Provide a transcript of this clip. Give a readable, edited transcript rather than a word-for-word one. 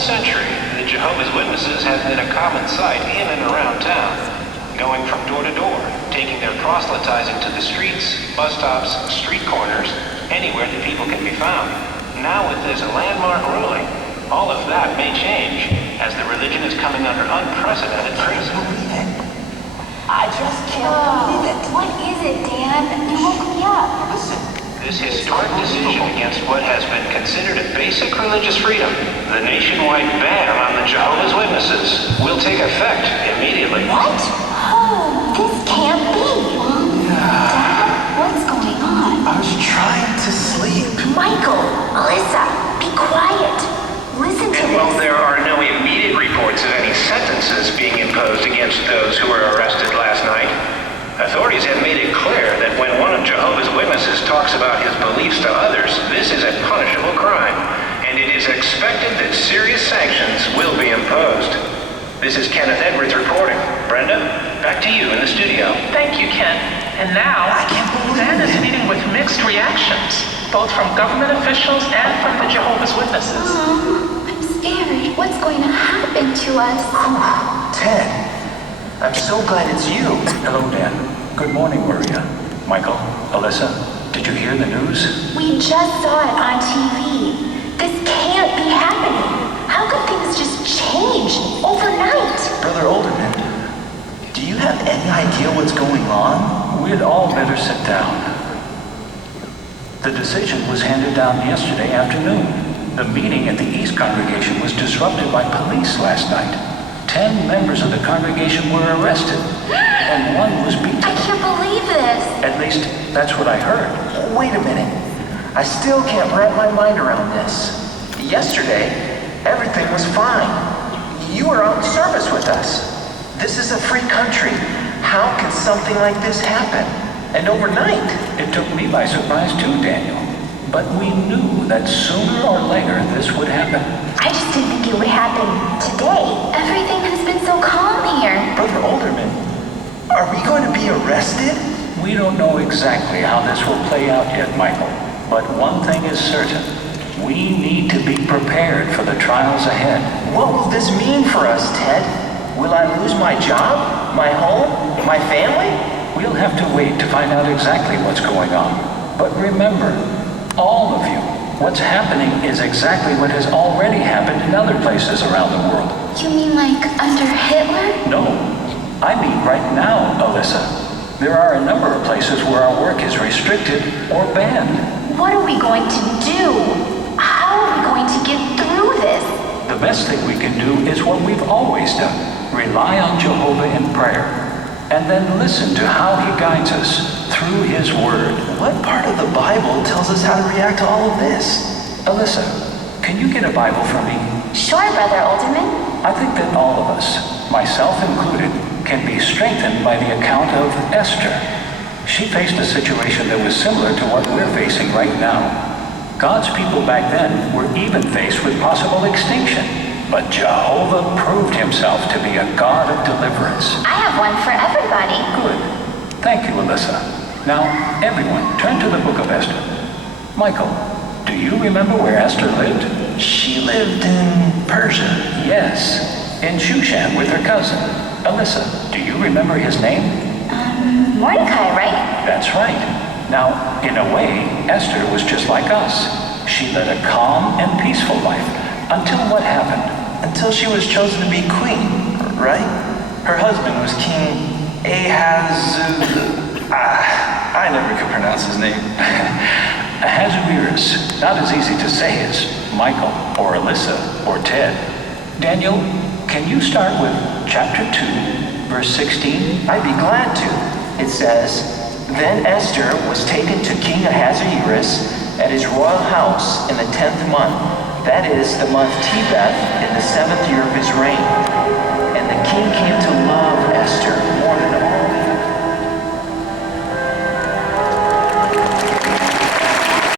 century, the Jehovah's Witnesses have been a common sight in and around town, going from door to door, taking their proselytizing to the streets, bus stops, street corners, anywhere that people can be found. Now with this landmark ruling, all of that may change, as the religion is coming under unprecedented criticism. I just can't believe it. What is it, Dan? You woke me up. Listen. This historic decision against what has been considered a basic religious freedom, the nationwide ban on the Jehovah's Witnesses, will take effect immediately. What? Oh, this can't be. Dad, what's going on? I was trying to sleep. Michael, Alyssa, be quiet. Listen to And this. while there are no immediate reports of any sentences being imposed against those who were arrested last night, authorities have made it clear that when one of Jehovah's Witnesses talks about his beliefs to others, this is a punishable crime, and it is expected that serious sanctions will be imposed. This is Kenneth Edwards reporting. Brenda, back to you in the studio. Thank you, Ken. And now, I can't believe Dan is it. meeting with mixed reactions, both from government officials and from the Jehovah's Witnesses. I'm scared. What's going to happen to us? Ted, I'm so glad it's you. Hello, Dan. Good morning, Maria. Michael, Alyssa, did you hear the news? We just saw it on TV. This can't be happening. How could things just change overnight? Brother Olderman, do you have any idea what's going on? We'd all better sit down. The decision was handed down yesterday afternoon. The meeting at the East congregation was disrupted by police last night. 10 members of the congregation were arrested, and one was beaten. I can't believe this. At least, that's what I heard. Wait a minute. I still can't wrap my mind around this. Yesterday, everything was fine. You were out in service with us. This is a free country. How can something like this happen? And overnight? It took me by surprise too, Daniel. But we knew that sooner or later this would happen. I just didn't think it would happen today. Everything has been so calm here. Brother Olderman, are we going to be arrested? We don't know exactly how this will play out yet, Michael. But one thing is certain. We need to be prepared for the trials ahead. What will this mean for us, Ted? Will I lose my job? My home? My family? We'll have to wait to find out exactly what's going on. But remember, all of you, what's happening is exactly what has already happened in other places around the world. You mean like under Hitler? No, I mean right now, Alyssa. There are a number of places where our work is restricted or banned. What are we going to do? How are we going to get through this? The best thing we can do is what we've always done. Rely on Jehovah in prayer. And then listen to how he guides us through his word. What part of the Bible tells us how to react to all of this? Alyssa, can you get a Bible for me? Sure, Brother Olderman. I think that all of us, myself included, can be strengthened by the account of Esther. She faced a situation that was similar to what we're facing right now. God's people back then were even faced with possible extinction. But Jehovah proved himself to be a God of deliverance. I have one for everybody. Good. Thank you, Alyssa. Now, everyone, turn to the book of Esther. Michael, do you remember where Esther lived? She lived in Persia. Yes, in Shushan with her cousin. Alyssa, do you remember his name? Mordecai, right? That's right. Now, in a way, Esther was just like us. She led a calm and peaceful life. Until what happened? Until she was chosen to be queen, right? Her husband was King I never could pronounce his name. Ahasuerus. Not as easy to say as Michael or Alyssa or Ted. Daniel, can you start with chapter 2, verse 16? I'd be glad to. It says, Then Esther was taken to King Ahasuerus at his royal house in the 10th month. That is the month Tebeth in the 7th year of his reign. And the king came to love Esther more than all